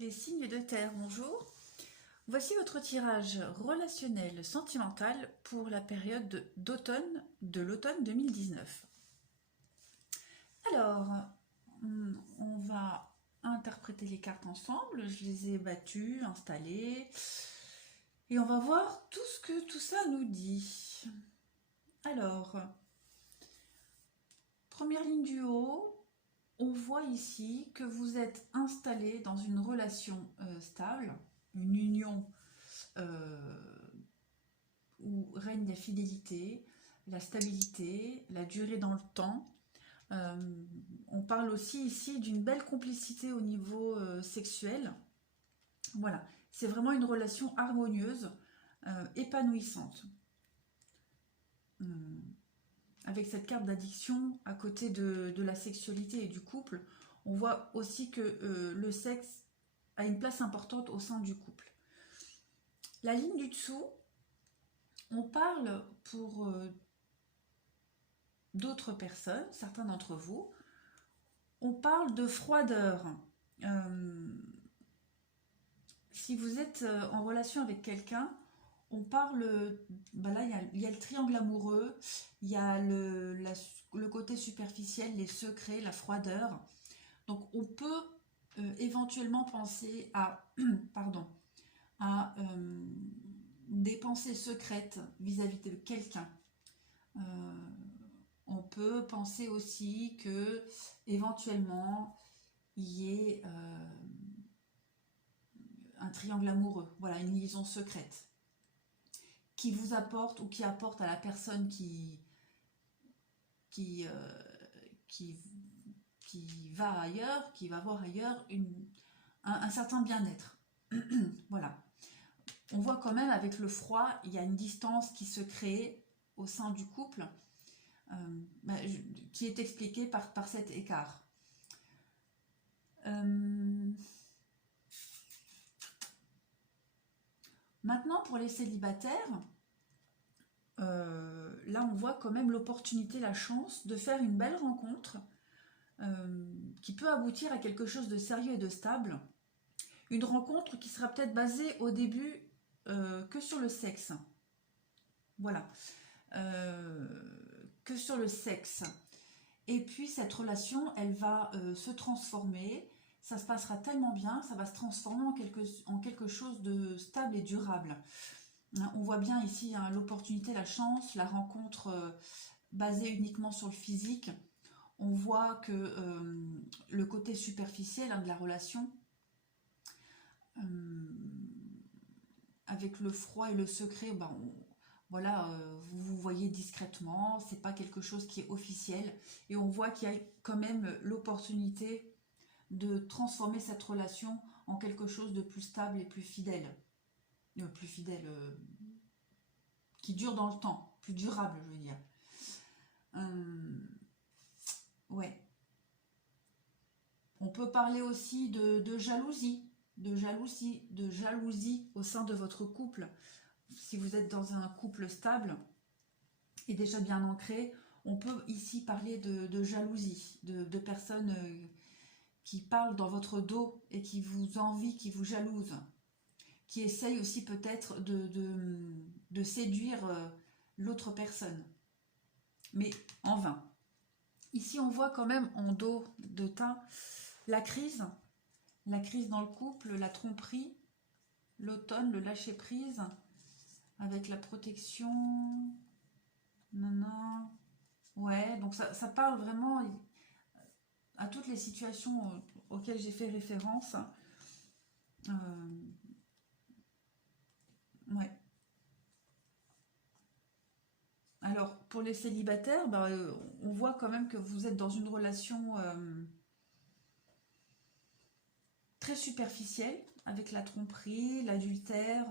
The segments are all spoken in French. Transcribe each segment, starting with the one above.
Les signes de terre, bonjour. Voici votre tirage relationnel sentimental pour la période d'automne, de l'automne 2019. Alors, on va interpréter les cartes ensemble. Je les ai battues, installées. Et on va voir tout ce que tout ça nous dit. Alors, première ligne du haut, on voit ici que vous êtes installé dans une relation stable, une union où règne la fidélité, la stabilité, la durée dans le temps. On parle aussi ici d'une belle complicité au niveau sexuel. Voilà, c'est vraiment une relation harmonieuse, épanouissante. Avec cette carte d'addiction à côté de la sexualité et du couple, on voit aussi que le sexe a une place importante au sein du couple. La ligne du dessous, on parle pour d'autres personnes, certains d'entre vous, on parle de froideur. Si vous êtes en relation avec quelqu'un, on parle, là il y a le triangle amoureux, il y a le côté superficiel, les secrets, la froideur. Donc on peut éventuellement penser à, pardon, à des pensées secrètes vis-à-vis de quelqu'un. On peut penser aussi que éventuellement il y ait un triangle amoureux, voilà, une liaison secrète qui vous apporte ou qui apporte à la personne qui, qui, qui va ailleurs, qui va voir ailleurs un certain bien-être. Voilà. On voit quand même avec le froid, il y a une distance qui se crée au sein du couple qui est expliquée par cet écart. Maintenant, pour les célibataires, là on voit quand même l'opportunité, la chance de faire une belle rencontre qui peut aboutir à quelque chose de sérieux et de stable. Une rencontre qui sera peut-être basée au début que sur le sexe. Voilà. Que sur le sexe. Et puis cette relation, elle va se transformer. Ça se passera tellement bien, ça va se transformer en quelque chose de stable et durable. On voit bien ici l'opportunité, la chance, la rencontre basée uniquement sur le physique. On voit que le côté superficiel de la relation, avec le froid et le secret, voilà, vous vous voyez discrètement, c'est pas quelque chose qui est officiel, et on voit qu'il y a quand même l'opportunité de transformer cette relation en quelque chose de plus stable et plus fidèle. Qui dure dans le temps, plus durable, je veux dire. Ouais. On peut parler aussi de jalousie, de jalousie au sein de votre couple. Si vous êtes dans un couple stable et déjà bien ancré, on peut ici parler de jalousie, de personnes qui parlent dans votre dos et qui vous envient, qui vous jalousent, qui essayent aussi peut-être de séduire l'autre personne, mais en vain. Ici, on voit quand même en dos de tas la crise dans le couple, la tromperie, l'automne, le lâcher-prise, avec la protection. Non. Ouais, donc ça parle vraiment à toutes les situations auxquelles j'ai fait référence. Ouais. Alors, pour les célibataires, on voit quand même que vous êtes dans une relation très superficielle, avec la tromperie, l'adultère,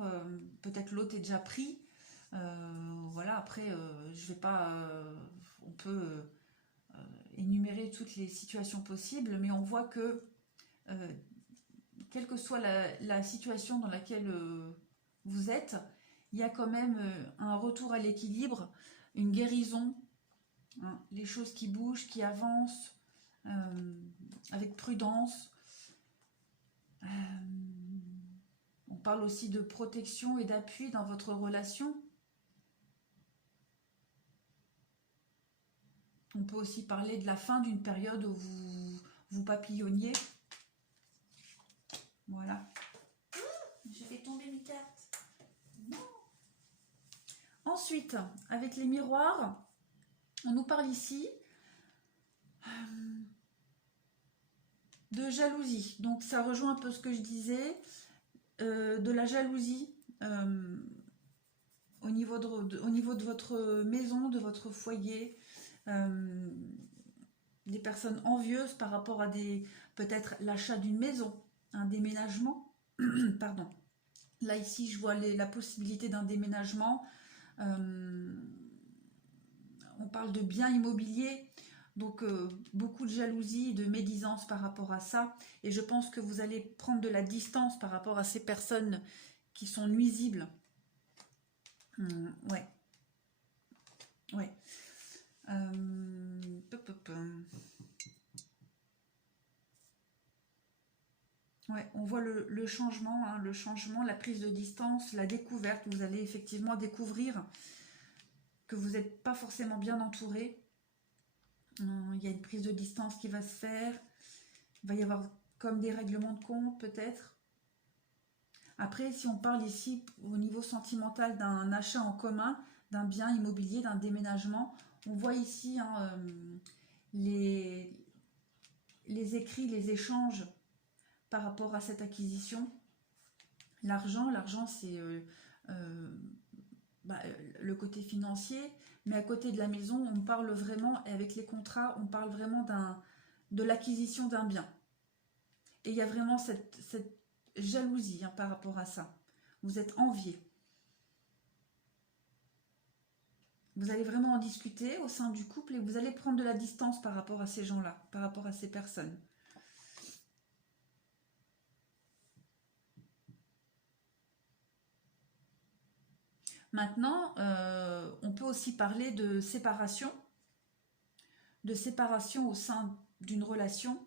peut-être l'autre est déjà pris. Voilà, après, je vais pas... on peut énumérer toutes les situations possibles, mais on voit que, quelle que soit la situation dans laquelle vous êtes, il y a quand même un retour à l'équilibre, une guérison, hein, les choses qui bougent, qui avancent avec prudence. parle aussi de protection et d'appui dans votre relation. On peut aussi parler de la fin d'une période où vous papillonniez. Voilà. J'ai fait tomber mes cartes. Non. Ensuite, avec les miroirs, on nous parle ici de jalousie. Donc ça rejoint un peu ce que je disais, de la jalousie au niveau de votre maison, de votre foyer, des personnes envieuses par rapport à peut-être l'achat d'une maison, un déménagement. Pardon. Là ici je vois la possibilité d'un déménagement. On parle de biens immobiliers. Donc, beaucoup de jalousie, de médisance par rapport à ça. Et je pense que vous allez prendre de la distance par rapport à ces personnes qui sont nuisibles. Ouais. Ouais. Ouais, on voit le changement, hein, le changement, la prise de distance, la découverte. Vous allez effectivement découvrir que vous n'êtes pas forcément bien entouré. Il y a une prise de distance qui va se faire. Il va y avoir comme des règlements de compte peut-être. Après, si on parle ici au niveau sentimental d'un achat en commun, d'un bien immobilier, d'un déménagement, on voit ici hein, les écrits, les échanges par rapport à cette acquisition. L'argent c'est le côté financier, mais à côté de la maison, on parle vraiment, et avec les contrats, on parle vraiment de l'acquisition d'un bien. Et il y a vraiment cette jalousie hein, par rapport à ça. Vous êtes envié. Vous allez vraiment en discuter au sein du couple et vous allez prendre de la distance par rapport à ces gens-là, par rapport à ces personnes. Maintenant, on peut aussi parler de séparation au sein d'une relation.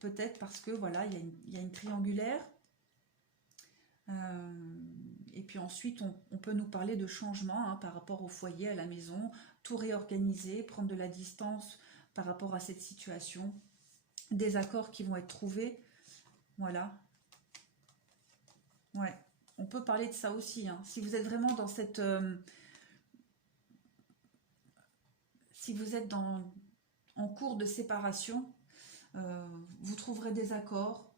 Peut-être parce que voilà, il y a une triangulaire. Et puis ensuite, on peut nous parler de changement hein, par rapport au foyer, à la maison, tout réorganiser, prendre de la distance par rapport à cette situation, des accords qui vont être trouvés. Voilà. Ouais, on peut parler de ça aussi. Hein. Si vous êtes vraiment dans cette... si vous êtes en cours de séparation, vous trouverez des accords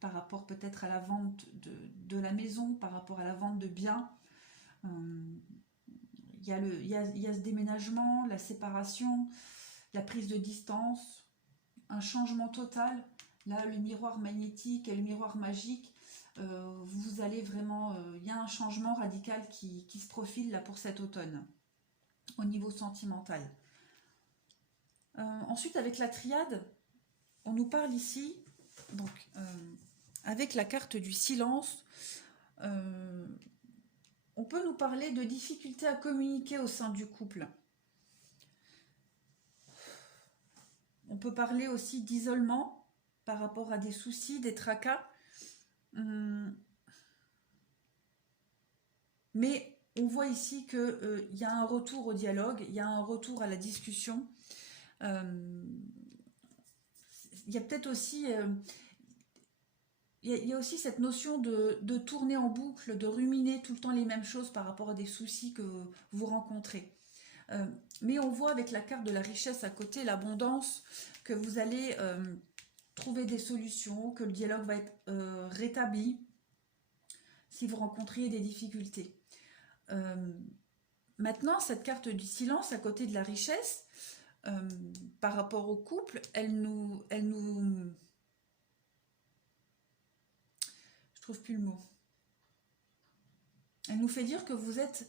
par rapport peut-être à la vente de la maison, par rapport à la vente de biens. Il y a ce déménagement, la séparation, la prise de distance, un changement total. Là, le miroir magnétique et le miroir magique, vous allez vraiment... il y a un changement radical qui se profile là pour cet automne, au niveau sentimental. Ensuite, avec la triade, on nous parle ici, donc, avec la carte du silence, on peut nous parler de difficultés à communiquer au sein du couple. On peut parler aussi d'isolement par rapport à des soucis, des tracas. Mais on voit ici qu'il y a un retour au dialogue, il y a un retour à la discussion. Il y a peut-être aussi... il y a aussi cette notion de tourner en boucle, de ruminer tout le temps les mêmes choses par rapport à des soucis que vous rencontrez. Mais on voit avec la carte de la richesse à côté, l'abondance, que vous allez trouver des solutions, que le dialogue va être rétabli si vous rencontriez des difficultés. Maintenant, cette carte du silence à côté de la richesse, par rapport au couple, elle nous je trouve plus le mot. Elle nous fait dire que vous êtes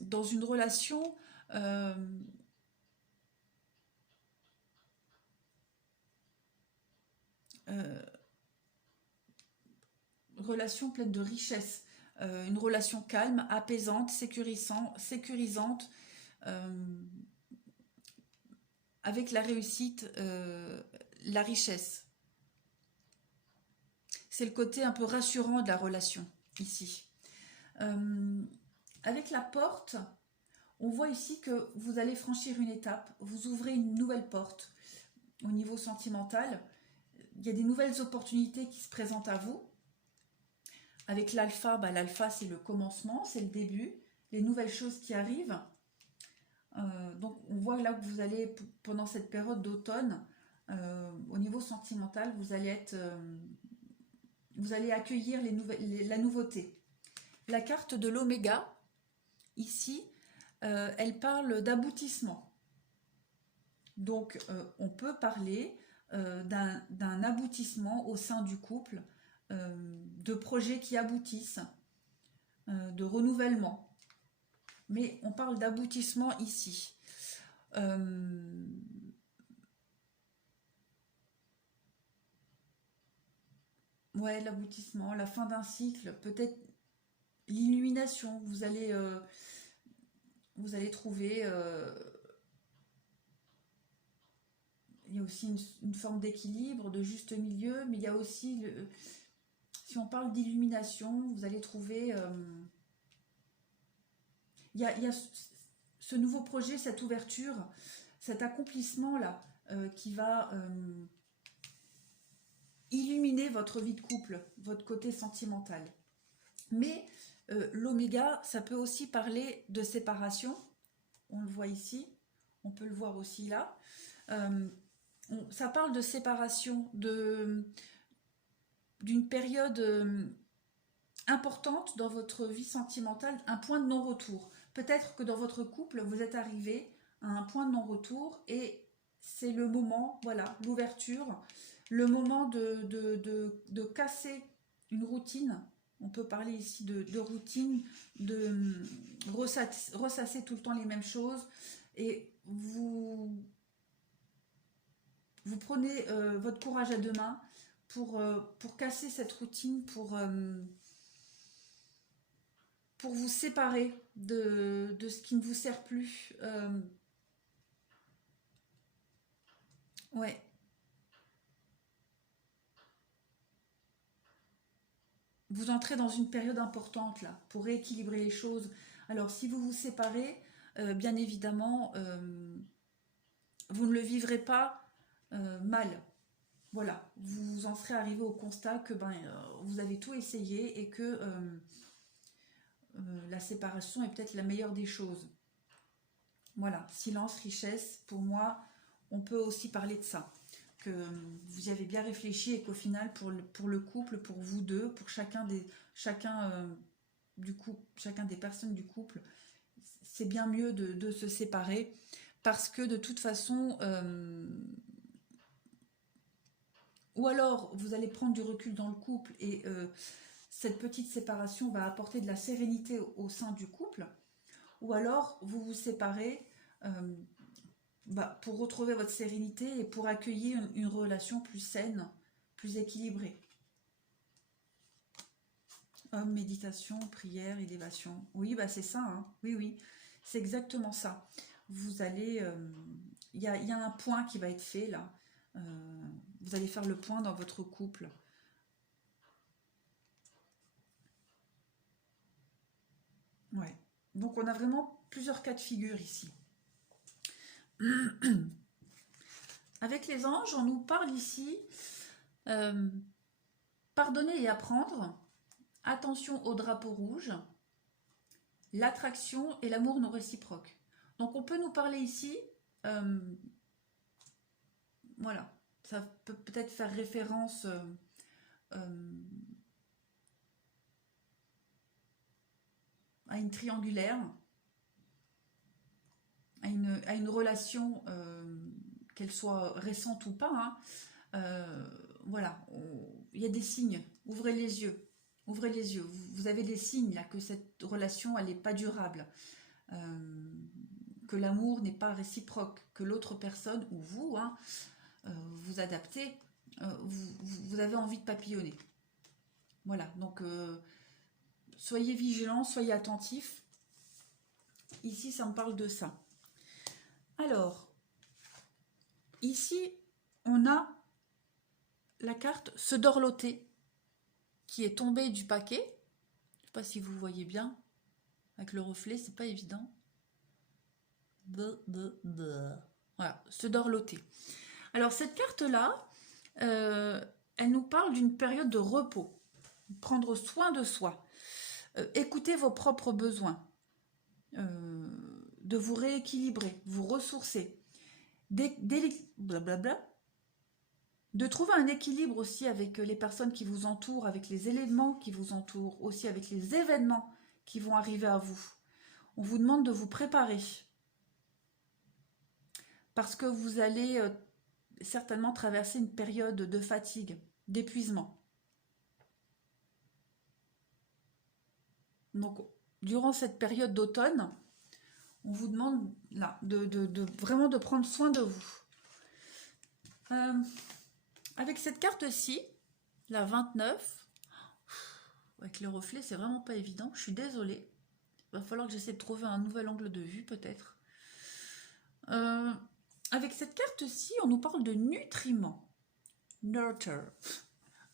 dans une relation relation pleine de richesse, une relation calme, apaisante, sécurisante, avec la réussite, la richesse. C'est le côté un peu rassurant de la relation, ici. Avec la porte, on voit ici que vous allez franchir une étape, vous ouvrez une nouvelle porte au niveau sentimental. Il y a des nouvelles opportunités qui se présentent à vous. Avec l'alpha, l'alpha c'est le commencement, c'est le début, les nouvelles choses qui arrivent. Donc on voit là que vous allez, pendant cette période d'automne, au niveau sentimental, vous allez accueillir la nouveauté. La carte de l'oméga, ici, elle parle d'aboutissement. Donc on peut parler d'un aboutissement au sein du couple, de projets qui aboutissent, de renouvellement. Mais on parle d'aboutissement ici. Ouais, l'aboutissement, la fin d'un cycle, peut-être l'illumination. Vous allez trouver... il y a aussi une forme d'équilibre, de juste milieu, mais il y a aussi... si on parle d'illumination, vous allez trouver... il y a ce nouveau projet, cette ouverture, cet accomplissement-là qui va illuminer votre vie de couple, votre côté sentimental. Mais l'oméga, ça peut aussi parler de séparation. On le voit ici, on peut le voir aussi là. Ça parle de séparation, d'une période importante dans votre vie sentimentale, un point de non-retour. Peut-être que dans votre couple, vous êtes arrivé à un point de non-retour et c'est le moment, voilà, l'ouverture, le moment de casser une routine. On peut parler ici de routine, de ressasser tout le temps les mêmes choses et vous prenez votre courage à deux mains pour casser cette routine, pour vous séparer de ce qui ne vous sert plus. Ouais. Vous entrez dans une période importante là, pour rééquilibrer les choses. Alors si vous vous séparez, bien évidemment, vous ne le vivrez pas mal. Voilà, vous en serez arrivé au constat que vous avez tout essayé et que la séparation est peut-être la meilleure des choses. Voilà, silence, richesse, pour moi, on peut aussi parler de ça. Que vous y avez bien réfléchi et qu'au final, pour le couple, pour vous deux, pour chacun des personnes du couple, c'est bien mieux de se séparer parce que de toute façon, ou alors vous allez prendre du recul dans le couple et cette petite séparation va apporter de la sérénité au sein du couple, ou alors vous vous séparez pour retrouver votre sérénité et pour accueillir une relation plus saine, plus équilibrée. Homme, méditation, prière, élévation. Oui, c'est ça, hein. Oui, c'est exactement ça. Vous allez... il y a un point qui va être fait là. Vous allez faire le point dans votre couple. Ouais. Donc on a vraiment plusieurs cas de figure ici. Avec les anges, on nous parle ici pardonner et apprendre, attention au drapeau rouge, l'attraction et l'amour non réciproque. Donc on peut nous parler ici, voilà, ça peut peut-être faire référence à une triangulaire, à une relation, qu'elle soit récente ou pas, hein. Voilà, il y a des signes, ouvrez les yeux, vous avez des signes là que cette relation elle n'est pas durable, que l'amour n'est pas réciproque, que l'autre personne ou vous, hein, vous adaptez, vous avez envie de papillonner. Voilà, donc soyez vigilants, soyez attentifs. Ici, ça me parle de ça. Alors, ici, on a la carte se dorloter. qui est tombé du paquet. Je ne sais pas si vous voyez bien. Avec le reflet, c'est pas évident. Voilà, ce dorloté. Alors cette carte-là, elle nous parle d'une période de repos. Prendre soin de soi. Écoutez vos propres besoins. De vous rééquilibrer, vous ressourcer. Blablabla. De trouver un équilibre aussi avec les personnes qui vous entourent, avec les éléments qui vous entourent, aussi avec les événements qui vont arriver à vous. On vous demande de vous préparer. Parce que vous allez certainement traverser une période de fatigue, d'épuisement. Donc, durant cette période d'automne, on vous demande là, vraiment de prendre soin de vous. Avec cette carte-ci, la 29, avec le reflet, c'est vraiment pas évident. Je suis désolée. Il va falloir que j'essaie de trouver un nouvel angle de vue, peut-être. Avec cette carte-ci, on nous parle de nutriments. Nurture.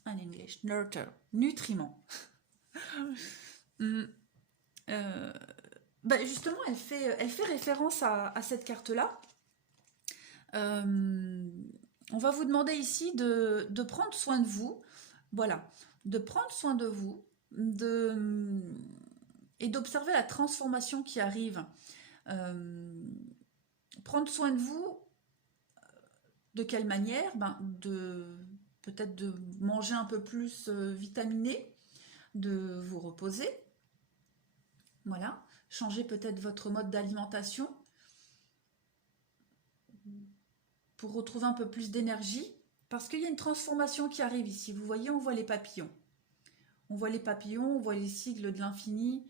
En anglais, nurture. Nutriments. Justement, elle fait référence à cette carte-là. On va vous demander ici de prendre soin de vous. Voilà. De prendre soin de vous. Et d'observer la transformation qui arrive. Prendre soin de vous, de quelle manière? Peut-être de manger un peu plus vitaminé, de vous reposer. Voilà. Changer peut-être votre mode d'alimentation pour retrouver un peu plus d'énergie. Parce qu'il y a une transformation qui arrive ici. Vous voyez, on voit les papillons. On voit les papillons, on voit les sigles de l'infini.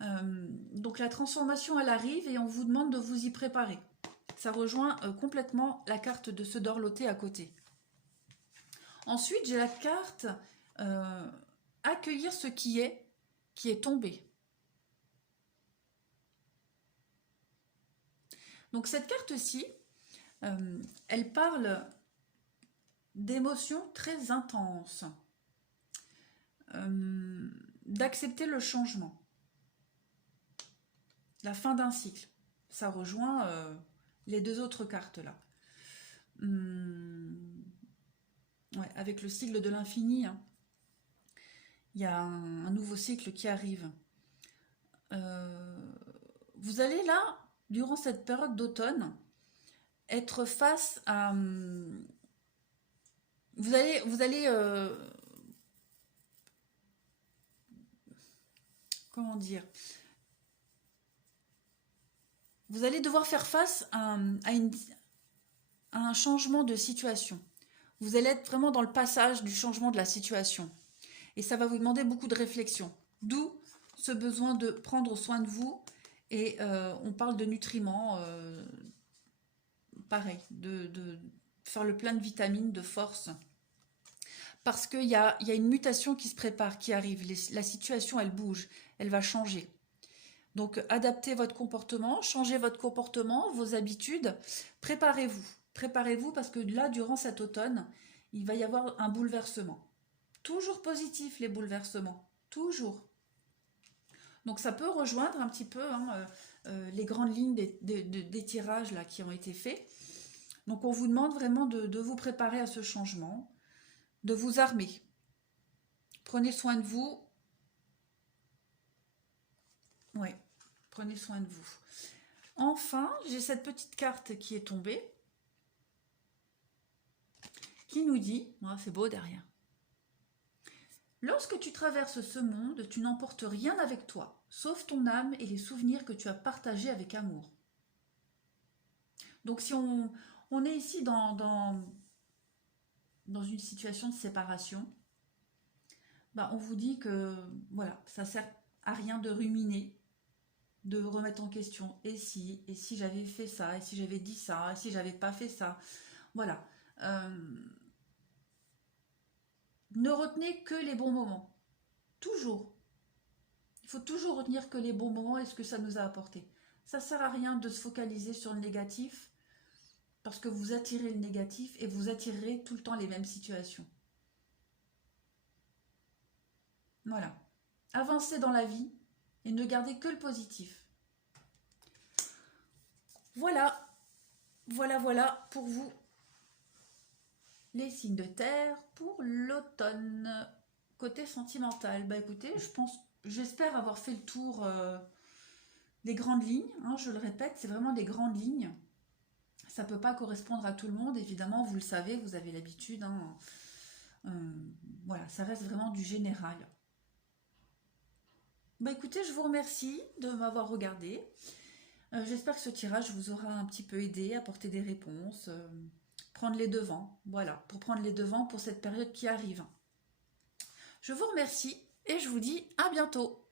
Donc la transformation, elle arrive et on vous demande de vous y préparer. Ça rejoint complètement la carte de ce dorloté à côté. Ensuite, j'ai la carte accueillir ce qui est tombé. Donc cette carte-ci, elle parle d'émotions très intenses, d'accepter le changement, la fin d'un cycle. Ça rejoint les deux autres cartes là. Ouais, avec le cycle de l'infini, hein. Il y a un nouveau cycle qui arrive. Vous allez là, durant cette période d'automne, être face à... Vous allez comment dire? Vous allez devoir faire face à un changement de situation. Vous allez être vraiment dans le passage du changement de la situation. Et ça va vous demander beaucoup de réflexion. D'où ce besoin de prendre soin de vous. Et on parle de nutriments, pareil, de faire le plein de vitamines, de force. Parce qu'il y a une mutation qui se prépare, qui arrive. La situation, elle bouge, elle va changer. Donc, adaptez votre comportement, changez votre comportement, vos habitudes. Préparez-vous. Préparez-vous parce que là, durant cet automne, il va y avoir un bouleversement. Toujours positif, les bouleversements. Toujours. Donc, ça peut rejoindre un petit peu les grandes lignes des tirages là, qui ont été faits. Donc, on vous demande vraiment de vous préparer à ce changement, de vous armer. Prenez soin de vous. Oui, prenez soin de vous. Enfin, j'ai cette petite carte qui est tombée, qui nous dit, c'est beau derrière, lorsque tu traverses ce monde, tu n'emportes rien avec toi, sauf ton âme et les souvenirs que tu as partagés avec amour. Donc si on est ici dans une situation de séparation, on vous dit que voilà, ça sert à rien de ruminer, de remettre en question. Et si j'avais fait ça, et si j'avais dit ça, et si j'avais pas fait ça. Voilà. Ne retenez que les bons moments. Toujours. Il faut toujours retenir que les bons moments et ce que ça nous a apporté. Ça sert à rien de se focaliser sur le négatif parce que vous attirez le négatif et vous attirerez tout le temps les mêmes situations. Voilà. Avancez dans la vie et ne gardez que le positif. Voilà, voilà pour vous. Les signes de terre pour l'automne. Côté sentimental, bah écoutez, j'espère avoir fait le tour des grandes lignes. Hein, je le répète, c'est vraiment des grandes lignes. Ça ne peut pas correspondre à tout le monde, évidemment, vous le savez, vous avez l'habitude. Hein. Voilà, ça reste vraiment du général. Bah écoutez, je vous remercie de m'avoir regardé. J'espère que ce tirage vous aura un petit peu aidé, apporter des réponses, prendre les devants. Voilà, pour prendre les devants pour cette période qui arrive. Je vous remercie et je vous dis à bientôt.